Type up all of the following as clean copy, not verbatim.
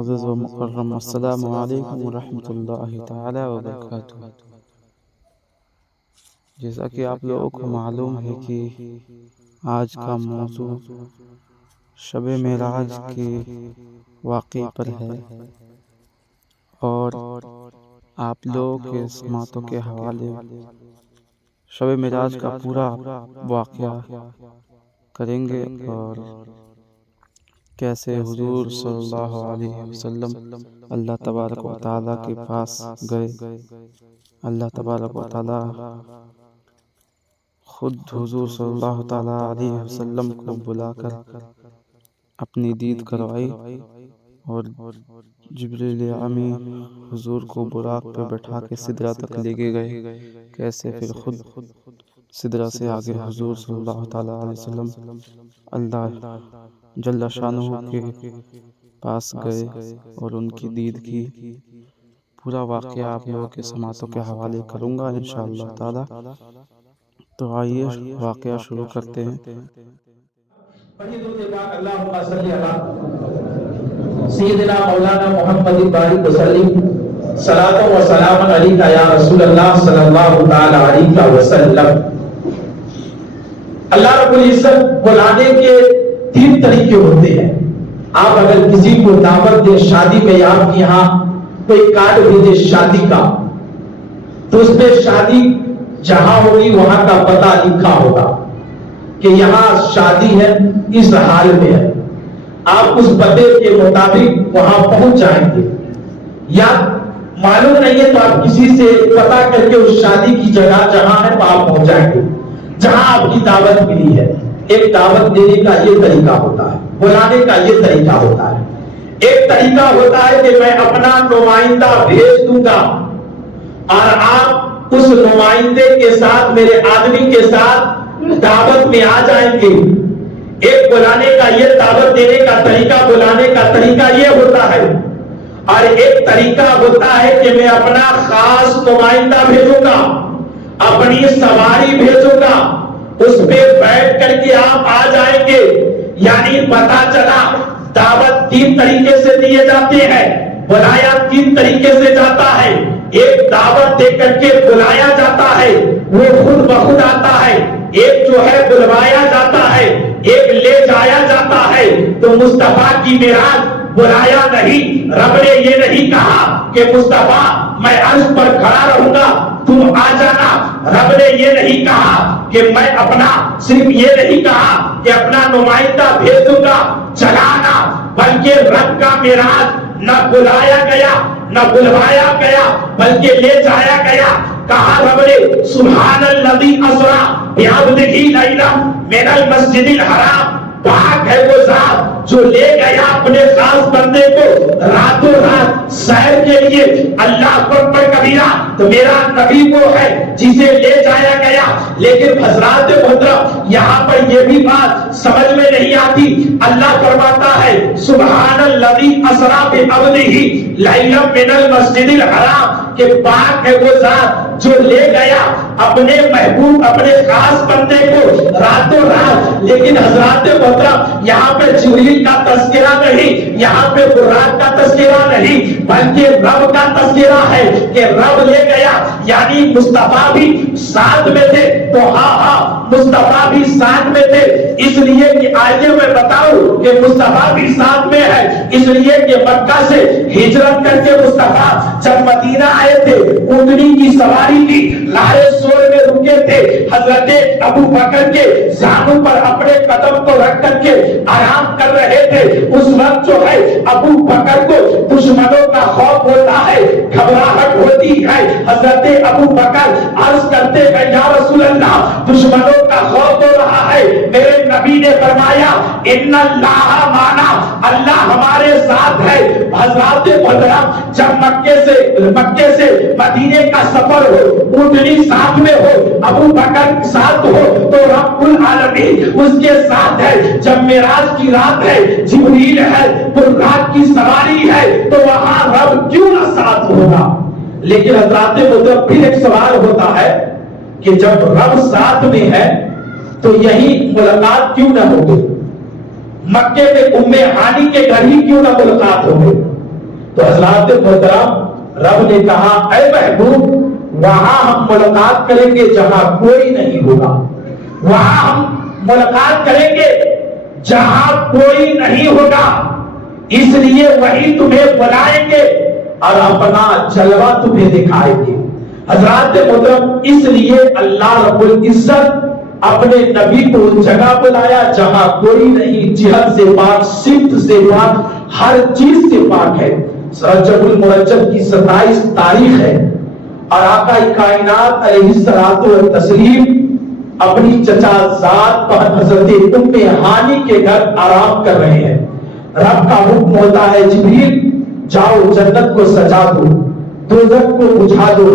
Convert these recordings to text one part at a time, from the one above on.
معزز و مکرم، السلام علیکم ورحمۃ اللہ تعالی وبرکاتہ۔ جیسا کہ آپ لوگوں کو معلوم ہے کہ آج کا موضوع شب معراج کے واقعے پر ہے، اور آپ لوگوں کے سماعتوں کے حوالے شب معراج کا پورا واقعہ کریں گے، اور کیسے حضور صلی اللہ علیہ وسلم اللہ تبارک و تعالیٰ کے پاس گئے۔ اللہ تبارک و تعالیٰ خود حضور صلی اللہ تعالیٰ علیہ وسلم کو بلا کر اپنی دید کروائی، اور جبریل امین حضور کو براق پہ بٹھا کے سدرہ تک لے کے گئے۔ کیسے پھر خود سدرہ سے آگے حضور صلی اللہ تعالیٰ علیہ وسلم اللہ جل شانہ کے پاس گئے اور ان کی دید کی۔ پورا واقعہ آپ لوگوں کے سماعتوں کے حوالے کروں گا انشاءاللہ تعالی۔ تو آئیے واقعہ شروع کرتے ہیں۔ سیدنا مولانا محمد بارک وسلم صلاۃ و سلام علیکہ یا رسول اللہ صلی اللہ تعالی علیہ وسلم۔ اللہ رب العزت بلانے کے 3 طریقے ہوتے ہیں۔ آپ اگر کسی کو دعوت دیں شادی میں، آپ کے یہاں کوئی کارڈ بھیجے شادی کا، تو اس پہ شادی جہاں ہوگی وہاں کا پتہ لکھا ہوگا کہ یہاں شادی ہے، اس حال میں ہے۔ آپ اس پتے کے مطابق وہاں پہنچ جائیں گے، یا معلوم نہیں ہے تو آپ کسی سے پتہ کر کے اس شادی کی جگہ جہاں ہے وہاں پہنچ جائیں گے جہاں آپ کی دعوت ملی ہے۔ ایک دعوت دینے کا یہ طریقہ ہوتا ہے، بلانے کا یہ طریقہ ہوتا ہے۔ ایک طریقہ ہوتا ہے کہ میں اپنا نمائندہ بھیج دوں گا اور آپ اس نمائندے کے ساتھ، میرے آدمی کے ساتھ دعوت میں آ جائیں گے۔ ایک بلانے کا یہ، دعوت دینے کا طریقہ، بلانے کا طریقہ یہ ہوتا ہے۔ اور ایک طریقہ ہوتا ہے کہ میں اپنا خاص نمائندہ بھیجوں گا، اپنی سواری بھیجوں گا، اس پہ بیٹھ کر کے آپ آ جائیں گے۔ یعنی پتہ چلا دعوت 3 طریقے سے دیے جاتے ہیں، بلایا 3 طریقے سے جاتا ہے۔ ایک دعوت دے کر کے بلایا جاتا ہے، وہ خود بخود آتا ہے۔ ایک جو ہے بلوایا جاتا ہے، ایک لے جایا جاتا ہے۔ تو مصطفیٰ کی معراج بلایا نہیں، رب نے یہ نہیں کہا کہ مصطفیٰ میں عرش پر کھڑا رہوں گا تم آ جانا۔ رب نے یہ نہیں کہا کہ میں اپنا، صرف یہ نہیں کہا کہ اپنا نمائندہ بھیج دوں گا چلانا، بلکہ رب کا معراج نہ بلایا گیا نہ بلوایا گیا بلکہ لے جایا گیا۔ کہا رب نے سبحان الذی اسریٰ بعبدہ لیلا من المسجد الحرام، پاک ہے وہ ذات جو لے گیا اپنے خاص بندے کو راتوں رات سیر کے لیے۔ اللہ اکبر کبیرہ، تو میرا نبی وہ ہے جسے لے جایا گیا۔ لیکن حضرات محترم، یہاں پر یہ بھی بات سمجھ میں نہیں آتی۔ اللہ فرماتا ہے سبحان الذی اسریٰ بعبدہ لیلا من المسجد الحرام، کہ پاک ہے وہ ذات جو لے گیا اپنے محبوب، اپنے خاص بندے کو راتوں رات۔ لیکن حضرات محترم، یہاں پہ جبریل کا تذکرہ نہیں، یہاں پہ براق کا تذکرہ نہیں، بلکہ رب کا تذکرہ ہے کہ رب لے گیا۔ یعنی مصطفیٰ بھی ساتھ میں تھے، تو ہاں مصطفیٰ بھی ساتھ میں تھے، اس لیے کہ آئیے میں بتاؤں کہ مصطفیٰ بھی ساتھ میں ہے، اس لیے کہ مکہ سے ہجرت کر کے مصطفیٰ جب مدینہ آئے تھے، اونٹنی کی سواری کی، لارے سور میں رکے تھے، حضرت ابو بکر کے زانوں پر اپنے قدم کو رکھ کر کے آرام کر رہے تھے۔ اس وقت جو ہے ابو بکر کو دشمنوں کا خوف ہوتا ہے، گھبراہٹ ہوتی ہے۔ حضرت ابو بکر عرض کرتے ہیں یا رسول اللہ، دشمنوں کا خوف ہو رہا ہے۔ میرے نبی نے فرمایا ان اللہ معنا، اللہ ہمارے ساتھ ہے۔ حضرات محترم، جب مکے سے مدینے کا سفر ہو، اونٹنی ساتھ میں ہو، ابو بکر ساتھ ہو، تو رب العالمین اس کے ساتھ ہے۔ جب معراج کی رات ہے، جبریل ہے، براق کی سواری ہے، تو وہاں رب کیوں نہ ساتھ ہوگا؟ لیکن حضرات محترم، پھر ایک سوال ہوتا ہے کہ جب رب ساتھ میں ہے تو یہی ملاقات کیوں نہ ہوگی؟ مکے میں ام ہانی کے گھر ہی کیوں نہ ملاقات ہوگی؟ تو حضرات محترم رب نے کہا اے محبوب وہاں ہم ملاقات کریں گے جہاں کوئی نہیں ہوگا، وہاں ہم ملاقات کریں گے جہاں کوئی نہیں ہوگا، اس لیے وہی تمہیں بلائیں گے اور اپنا جلوہ تمہیں دکھائیں گے۔ حضرات محترم اس لیے اللہ رب العزت اپنے نبی کو اس جگہ بلایا جہاں کوئی نہیں، جہت سے پاک، صفت سے پاک، ہر چیز سے پاک ہے۔ رجب المرجب کی 27 تاریخ ہے اور آقا کائنات علیہ الصلوۃ والتسلیم اپنی چچا زاد پر حضرت ام ہانی کے گھر آرام کر رہے ہیں۔ رب کا حکم ہوتا ہے جبریل جاؤ جنت کو سجا دو، دوزخ کو بجھا دو،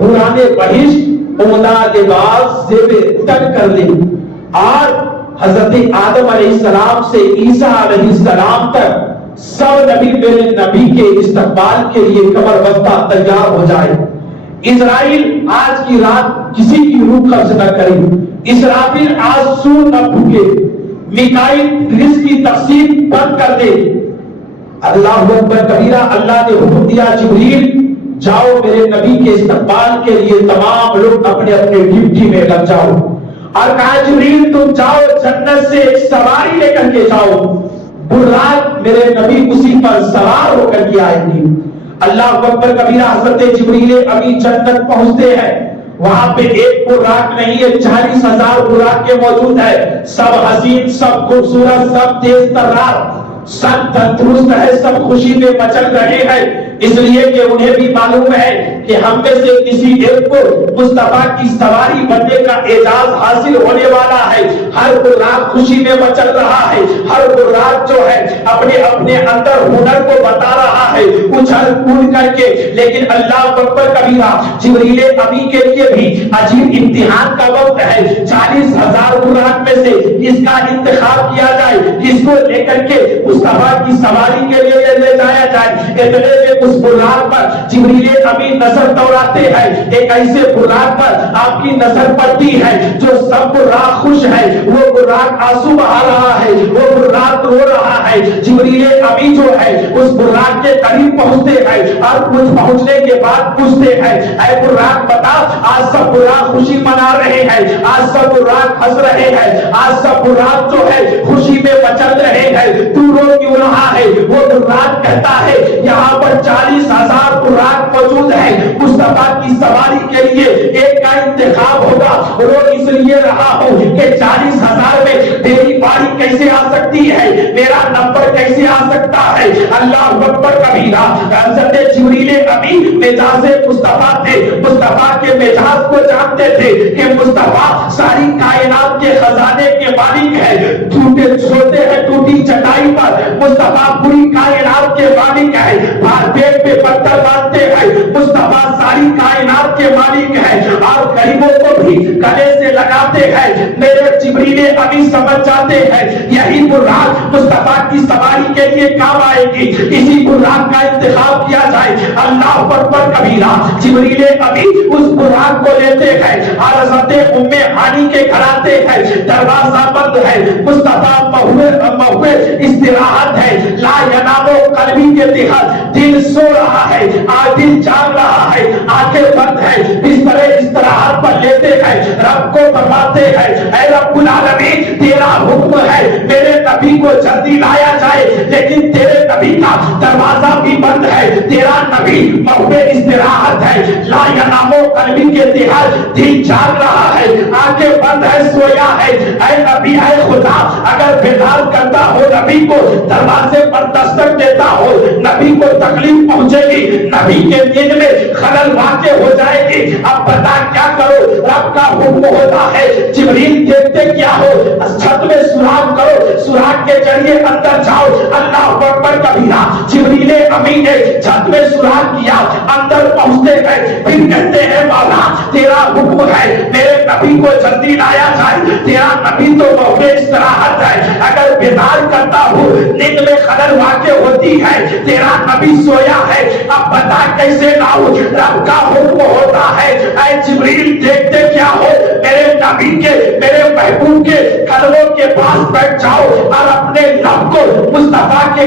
حوران بہشت عمدہ لباس زیب تن کر لے، اور حضرت آدم علیہ السلام سے عیسیٰ علیہ السلام تک سب نبی میرے نبی کے استقبال کے لیے کمر بستہ تیار ہو جائے۔ اسرائیل آج کی رات کسی کی روح قبض نہ کرے، اسرافیل آج سور نہ پھونکے، میکائیل رزق کی تقسیم بند کر دے۔ اللہ اکبر کبیرہ، اللہ نے حکم دیا جبریل جاؤ میرے نبی کے استقبال کے لیے تمام لوگ اپنے اپنے ڈیوٹی میں لگ جاؤ، اور کہا جبریل تم جاؤ جنت سے ایک سواری لے کر کے جاؤ، برات میرے نبی اسی پر سوار ہو کر کے آئیں گی۔ اللہ اکبر کبیرہ، حضرت جبریل امین جنت پہنچتے ہیں، وہاں پہ ایک براق نہیں ہے، 40,000 براقیں موجود ہے، سب حسین، سب خوبصورت، سب تیز ترار، سب تندرست ہے، سب خوشی میں مچل رہے ہیں، اس لیے کہ انہیں بھی معلوم ہے کہ ہم میں سے کسی ایک کو مصطفیٰ کی سواری بننے کا اعزاز حاصل ہونے والا ہے۔ ہر براق خوشی میں مچل رہا ہے، ہر براق جو ہے اپنے اپنے اندر ہنر کو بتا رہا ہے اچھل کود کر کے، لیکن اللہ اکبر کبیرہ جبریل امی کے لیے بھی عجیب امتحان کا وقت ہے۔ 40,000 براق میں سے کس کا انتخاب کیا جائے، کس کو لے کر کے مصطفیٰ کی سواری کے لیے لے جایا جائے۔ اتنے میں اس براق پر جبریل امین نظر دوڑاتے ہیں، ایک ایسے براق پر آپ کی نظر پڑتی ہے جو سب براق خوش ہے، وہ براق آنسو بہا رہا ہے، وہ براق رو رہا ہے۔ جبریل امین جو ہے اس براق کے قریب پہنچتے ہیں اور کچھ پہنچنے کے بعد پوچھتے ہیں اے براق بتا آج سب براق خوشی منا رہے ہیں، آج سب براق ہنس رہے ہیں، آج سب براق جو ہے خوشی میں مچل رہے ہیں، تو رو کیوں رہا ہے؟ وہ براق کہتا ہے یہاں پر 40,000 براق موجود ہے، مصطفیٰ کی سواری کے لیے ایک کا انتخاب ہوگا، رو اس لیے رہا ہوں کہ 40,000 میں میری باری کیسے آ سکتی ہے، میرا نمبر کیسے آ سکتا ہے۔ اللہ اکبر کبیرہ، حضرت جبریل امین مجاز مصطفیٰ تھے، مصطفیٰ کے مجاز کو جانتے تھے کہ مصطفیٰ ساری کائنات کے خزانے کے مالک ہے، ٹوٹے سوتے ہیں ٹوٹی چٹائی پر، مصطفیٰ پوری کائنات کے مالک ہے، پیٹ پہ پتھر باندھتے ہیں، مصطفیٰ ساری کائنات کے مالک ہے، اور غریبوں کو بھی گلے سے لگاتے ہیں۔ میرے جبریل امین سمجھ جاتے ہیں یہی براق مصطفیٰ کی سواری کے لیے کام آئے گی، اسی براق کا انتخاب کیا جائے۔ اللہ اکبر کبیرہ، جبریل امین اس براق کو لیتے ہیں اور حضرت ام ہانی کے گھر آتے ہیں، دروازہ بند ہے، مصطفیٰ مہوے استراحت ہے، لا ینامو قلبی کے تحت دل سو رہا ہے، دل جاگ رہا ہے، آنکھیں بند ہے، بستر استراحت پر لیتے ہیں، رب کو فرماتے ہیں اے رب العالمین تیرا حکم ہے میرے نبی کو جلدی لایا جائے، لیکن تیرے نبی کا دروازہ بھی بند ہے، تیرا نبی مہوے استراحت ہے، لا ینامو قلبی کے تحت دل جاگ رہا ہے، آنکھیں بند ہے، سویا ہے۔ اے نبی اے خدا اگر بیدار کرتا ہو نبی کو، دروازے پر دستک دیتا ہو، نبی کو تکلیف پہنچے گی، نبی کے دل میں خلل واقع ہو جائے گی، اب بتا کیا کرو؟ رب کا حکم ہوتا ہے جبریل دیکھتے کیا ہو، چھت میں سوراخ کرو، سوراخ کے ذریعے اندر جاؤ۔ اللہ اکبر کبیرہ، جبریل امین نے چھت میں سوراخ کیا، اندر پہنچتے ہیں، پھر کہتے ہیں مولا تیرا حکم ہے میرے نبی کو جلدی لایا جائے، تیرا نبی تو موقع استراحت ہے، اگر بیدار کرتا ہوں نیند میں خلل واقع ہوتی ہے، تیرا نبی سویا ہے، اب بتا کیسے لاؤ؟ رب کا حکم ہوتا ہے اے جبریل دیکھتے کیا ہو، میرے نبی کے میرے محبوب کے قدموں کے پاس بیٹھ جاؤ اور اپنے لب کو مصطفیٰ کے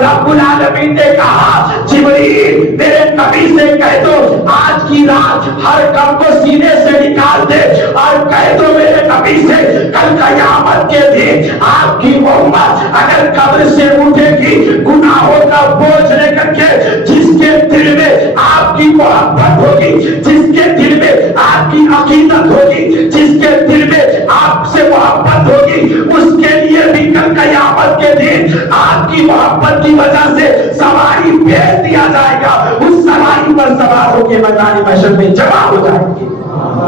رب العالمین نے کہا جبریل میرے نبی سے کہہ دو آج کی رات ہر غم کو سینے سے نکال دے اور کہہ دو میرے نبی سے کل قیامت کے دن آپ کی امت اگر قبر سے اٹھے گی گناہوں کا بوجھ لے کر کے جس کے دل میں آپ کی محبت ہوگی جس کے دل میں آپ کی عقیدت ہوگی جس کے دل میں آپ سے محبت ہوگی اس کے لیے بھی کل قیامت کے دن آپ کی محبت کی وجہ سے سواری بھیج دیا جائے گا اس سواری پر سوار ہو کے میدان محشر میں جمع ہو جائیں گے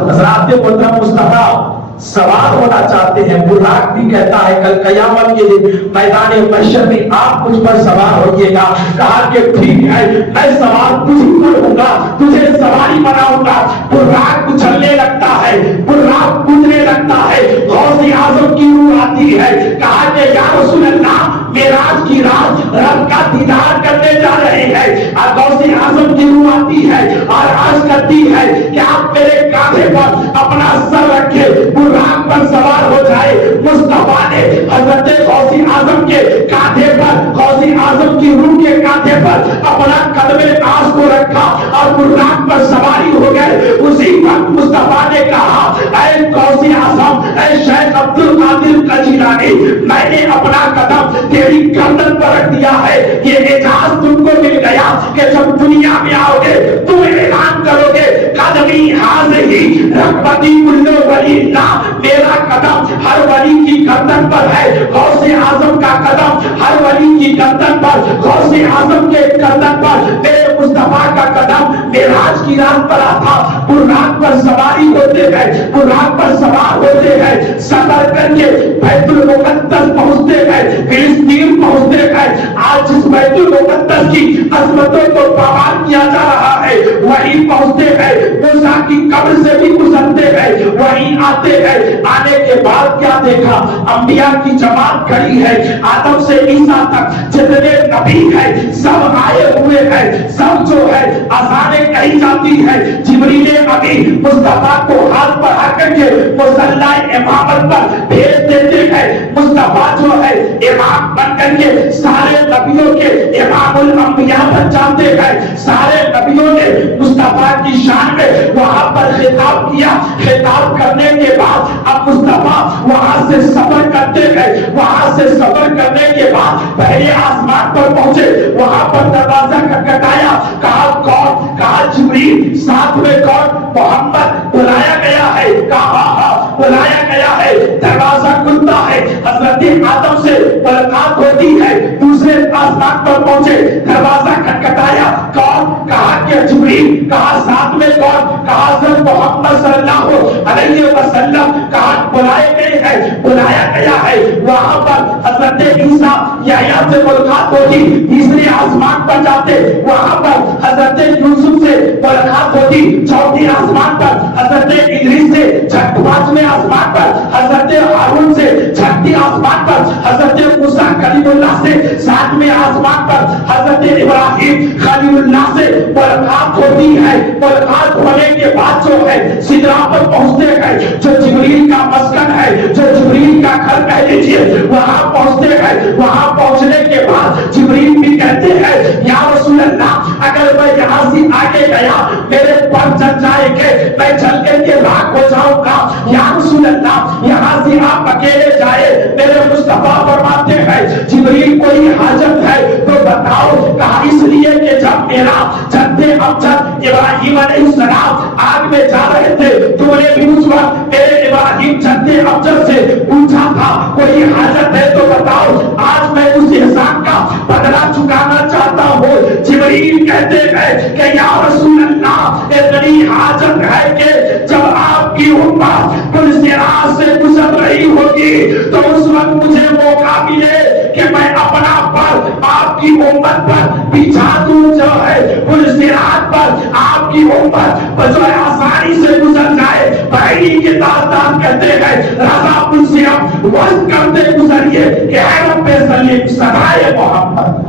حضرات محترم مصطفیٰ سوار ہونا چاہتے ہیں براق بھی کہتا ہے کل قیامت کے دن میدان محشر میں آپ مجھ پر سوار ہوئیے گا کہا کہ ٹھیک ہے میں سوار تجھ پر ہوں گا تجھے سواری بناؤں گا براق اچھلنے لگتا ہے براق کودنے لگتا ہے غوث اعظم کی روح آتی ہے کہا کہ یا رسول اللہ معراج کی رات رب کا دیدار کرنے جا رہے ہیں غوث اعظم کی روح آتی ہے اور عرض کرتی ہے کہ آپ میرے کاندھے پر اپنا سر رکھے براق پر سوار ہو جائے مصطفیٰ نے حضرت غوث اعظم کے کاندھے پر غوث اعظم کی روح کے کاندھے پر اپنا قدم ناز کو رکھا اور براق پر سواری ہو گئے اسی وقت مصطفیٰ نے کہا اے غوث اعظم اے شیخ عبد القادر الجیلانی میں نے اپنا قدم تیری گردن پر رکھ دیا ہے یہ اعزاز تم کو مل گیا کہ جب دنیا میں آؤ گے تم اعلان کرو گے قدمی حاضری رغبتی کل ولی اللہ میرا قدم ہر ولی کی گردن پر ہے غوث اعظم کا قدم ہر ولی کی گردن پر غوث اعظم کے گردن پر میرے مصطفیٰ کا قدم معراج کی رات پر آتا براق پر سواری ہوتے ہیں براق پر سوار ہوتے ہیں سفر کر کے بیت المقدس پہنچتے ہیں فلسطین پہنچتے ہیں آج جس بیت المقدس کی عظمتوں کو پامال کیا جا رہا ہے وہیں پہنچتے ہیں موسیٰ کی قبر سے بھی گزرتے ہیں وہیں آتے ہیں آنے کے بعد کیا دیکھا انبیاء کی جماعت کھڑی ہے آدم سے عیسیٰ تک جتنے نبی ہیں سب آئے ہوئے ہیں سب جو ہے اذانیں کہی جاتی ہے جبریل امین مصطفیٰ کو ہاتھ بڑھا کر کے مصلی امامت پر بھیج دیتے ہیں مصطفیٰ جو ہے امام بن کر کے سارے نبیوں کے امام الانبیاء بن جاتے ہیں سارے نبیوں نے مصطفیٰ کی شان میں وہاں پر خطاب کیا خطاب کرنے کے بعد اب مصطفیٰ وہاں سے سفر کرتے گئے وہاں سے سفر کرنے کے بعد پہلے آسمان پر پہنچے وہاں پر دروازہ کھٹکھٹایا کہا کون کہا جبریل ساتھ میں کون محمد بلایا گیا ہے کہا ہاں بلایا گیا ہے دروازہ کھلتا ہے حضرت آدم سے ملاقات ہوتی ہے دوسرے آسمان پر پہنچے دروازہ کھٹکھٹایا کون کہا کہ جبریل کہا ساتھ میں کون کہا حضرت محمد صلی اللہ علیہ وسلم کہا بلائے گئے ہیں بلایا گیا ہے وہاں پر حضرت عیسیٰ یحییٰ سے ملاقات ہوتی تیسرے آسمان پر جاتے وہاں پر حضرت یوسف سے ملاقات ہوتی چوتھی آسمان پر حضرت ادریس سے پانچویں آسمان پر حضرت ہارون سے چھٹی آسمان پر حضرت موسیٰ کلیم اللہ سے ساتویں آسمان پر حضرت ابراہیم خلیل اللہ سے ملاقات ہوتی ہے ملاقات ہونے کے بعد جو ہے سدرا پر پہنچتے ہیں جو جبریل کا مسکن ہے جو جبریل کا گھر کہہ لیجیے وہاں پہنچتے ہیں وہاں پہنچنے کے بعد جبریل بھی کہتے ہیں یا رسول اللہ اگر میں یہاں سے آگے گیا میرے پر چل جائے گے میں چل کر کے راک ہو جاؤں گا یا رسول اللہ یہاں سے آپ اکیلے جائے میرے مصطفیٰ فرماتے ہیں جبریل کوئی حاجت ہے تو بتاؤ کہا اس لیے کہ جب میرا جدے امجد ابراہیم علیہ السلام آگ میں جا رہے تھے تو نے بھی اس وقت میرے ابراہیم جدے امجد سے پوچھا تھا کوئی حاجت ہے تو بتاؤ آج میں اس احسان کا بدلہ چکانا چاہتا ہوں جبریل کہتے ہیں کہ یا رسول اللہ اتنی حاجت ہے کہ جب آپ کی امت پل صراط سے گزر رہی ہوگی تو اس وقت مجھے موقع ملے کہ میں اپنا پر آپ کی امت پر بچھا دوں جو ہے پل صراط پر آپ کی امت جو ہے آسانی سے گزر جائے پہلی کے داستان کہتے ہیں رضا پل صراط وقت کرتے گزریے کہ اے رب سلیم سدائے محمد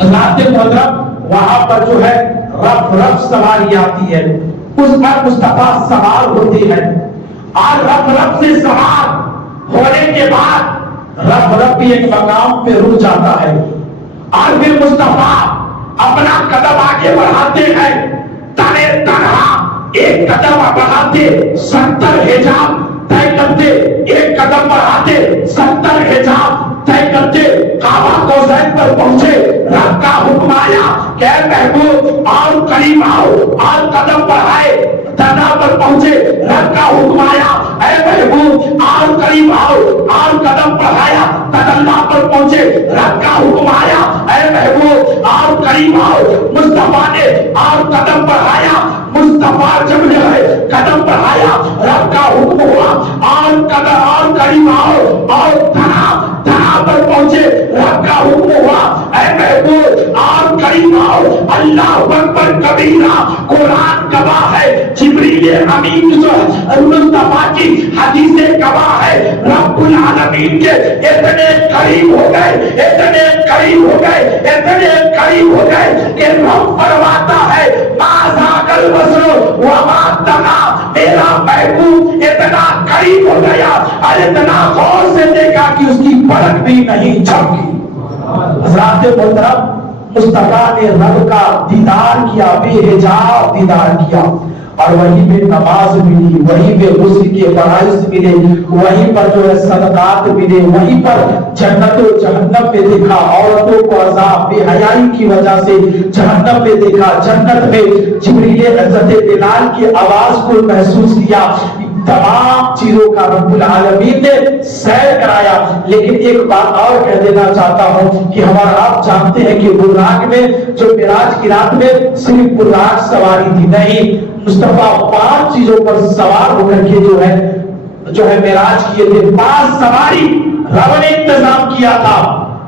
حضرات محترم وہاں پر جو ہے رف رف سواری آتی ہے اس پر مصطفیٰ سوار ہوتے ہیں اور رف رف سے سوار ہونے کے بعد رف رف بھی ایک مقام پہ رک جاتا ہے اور پھر مصطفیٰ اپنا قدم آگے بڑھاتے ہیں، تنے تنہا ایک قدم بڑھاتے 70 حجاب طے کرتے، ایک قدم بڑھاتے 70 حجاب طے کرتے، کعبہ کوسین پر پہنچے، رب کا حکم آیا کہ اے محبوب اور قریب آؤ، اور قدم بڑھائے، تنا پر پہنچے، رب کا حکم آیا اے محبوب اور قریب آؤ، اور قدم بڑھایا، تدلہ پر پہنچے، رب کا حکم آیا اے محبوب اور قریب آؤ، مصطفیٰ نے اور قدم بڑھایا، مصطفیٰ جب جو ہے قدم بڑھایا، رب کا حکم ہوا اور قدم اور قریب آؤ، اور تنا پر پہنچے، رب کا حکم ہوا اے محبوب اور قریب آؤ، اللہ اکبر کبیرہ، قرآن گواہ ہے، جبریل امین جو مصطفیٰ کی حدیثیں گواہ ہے، رب العالمین کے اتنے قریب ہو گئے، اتنے قریب ہو گئے، اتنے قریب ہو گئے کہ رب فرماتا ہے ما ذاق البصر وما طغى، میرا محبوب اتنا قریب ہو گیا اور اتنا غور سے دیکھا کہ اس کی پلک بھی نہیں جھپکی۔ حضرات محترم، مصطفیٰ نے رب کا دیدار کیا، بے حجاب دیدار کیا، اور وہیں پہ نماز ملی، وہیں پہ غسل کے فرائض ملے، وہیں پر جو ہے صدقات ملے، وہیں پر جنت و جہنم میں دیکھا، عورتوں کو عذاب بے حیائی کی وجہ سے جہنم میں دیکھا، جنت میں جبریل حضرت بلال کی آواز کو محسوس کیا، تمام چیزوں کا رب العالمین نے سیر کرایا۔ لیکن ایک بات اور کہہ دینا چاہتا ہوں کہ ہمارا آپ جانتے ہیں کہ براق میں جو معراج کی رات میں صرف براق سواری تھی نہیں، مصطفیٰ 5 چیزوں پر سوار ہو کر کے جو ہے معراج کیے تھے، 5 سواری رب نے انتظام کیا تھا۔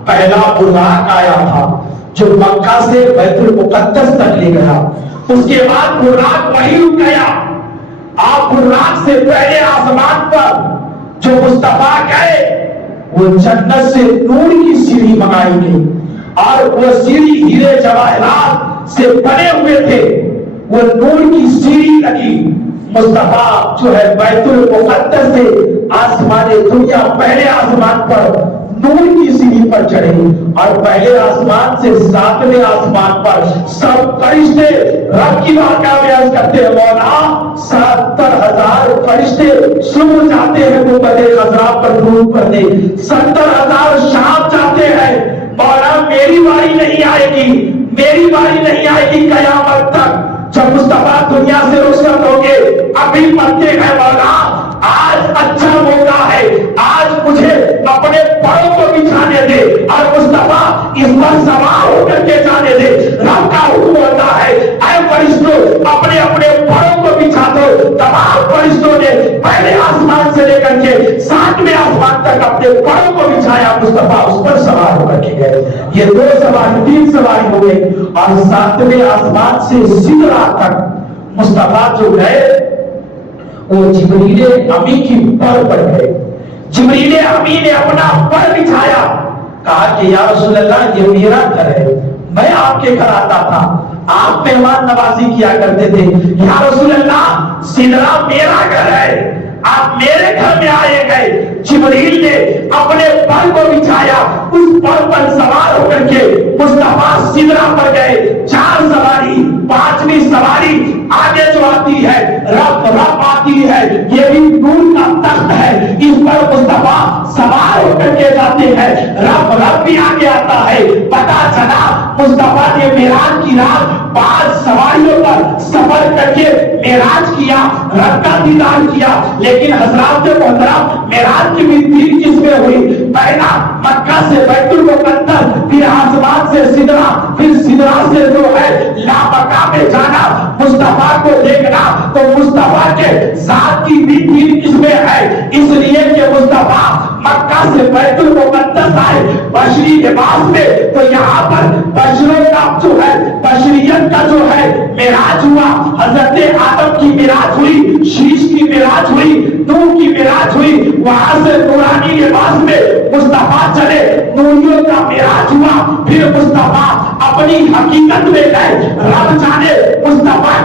پہلا براق آیا تھا جو مکہ سے بیت المقدس تک لے گیا، اس کے بعد براق وہیں رک گیا، آپ براق سے پہلے آسمان پر جو مصطفیٰ گئے وہ جنت سے نور کی سیڑھی منگائی گئی، اور وہ سیڑھی ہیرے جواہرات سے بنے ہوئے تھے، وہ نور کی سیڑھی لگی، مصطفیٰ جو ہے بیت المقدس سے آسمان دنیا پہلے آسمان پر نور کی سیڑھی پر چڑھے، اور پہلے آسمان سے 7ویں آسمان پر سب فرشتے رب کی بارگاہ میں عرض کرتے ہیں مولا 70,000 فرشتے صبح جاتے ہیں گنبد خضرا پر درود پڑھنے، 70,000 شام جاتے ہیں مولا میری باری نہیں آئے گی، میری باری نہیں آئے گی قیامت تک، جب مصطفیٰ دنیا سے رخصت ہوگے ابھی پڑھتے ہیں مولا آج اچھا موقع ہے، آج مجھے اپنے پاؤں کو بچھانے دے، اور مصطفیٰ اس پر سوار ہو کر کے جانے دے، رب کا حکم ہوتا ہے اے فرشتوں اپنے اپنے پاؤں کو بچھا دو، تمام فرشتوں نے پہلے آسمان سے لے کر کے 7ویں آسمان تک اپنے پاؤں کو بچھایا، مصطفیٰ اس پر سوار ہو کر کے گئے، یہ 2 سواری 3 سواری ہو گئے، اور 7ویں آسمان سے سدرا تک مصطفیٰ جو گئے وہ جبریل امی کی پر پر گئے، جبریل امی نے اپنا پر بچھایا، کہا کہ یا رسول اللہ یہ میرا گھر ہے، میں آپ کے گھر آتا تھا، آپ مہمان نوازی کیا کرتے تھے، یا رسول اللہ سدرا میرا گھر ہے، آپ میرے گھر میں آئے گئے، جبریل نے اپنے پر کو بچھایا، اس پر پر سوار ہو کر کے مصطفیٰ سدرا پر گئے، 4 سواری، 5ویں سواری آگے جو آتی ہے رب آتی ہے، یہ بھی نور کا تخت ہے، اس پر مصطفیٰ سوار ہو کر کے جاتے ہیں، رب بھی آگے آتا ہے، پتا چلا مصطفیٰ نے معراج کی رات 5 سواریوں پر سفر کر کے معراج کیا، رب کا دیدار کیا، لیکن حضرات محترم معراج کی بھی 3 قسمیں ہوئی، پہلا مکہ سے بیت المقدس، پھر آسمان سے سدرا، پھر سدرا سے جو ہے لامکہ میں جانا، مصطفیٰ کو دیکھنا، تو مصطفیٰ کے ذات کی بھی 3 قسمیں ہیں، اس لیے کہ مصطفیٰ مکہ سے بیت المقدس آئے بشری لباس میں، تو یہاں پر بشروں کا جو ہے بشریت کا جو ہے معراج ہوا، حضرت آدم کی معراج ہوئی، شیش کی معراج ہوئی، نوح کی معراج ہوئی، وہاں سے نورانی لباس میں مصطفیٰ چلے، نوریوں کا معراج ہوا، پھر مصطفیٰ اپنی حقیقت میں گئے، رب جانے مصطفیٰ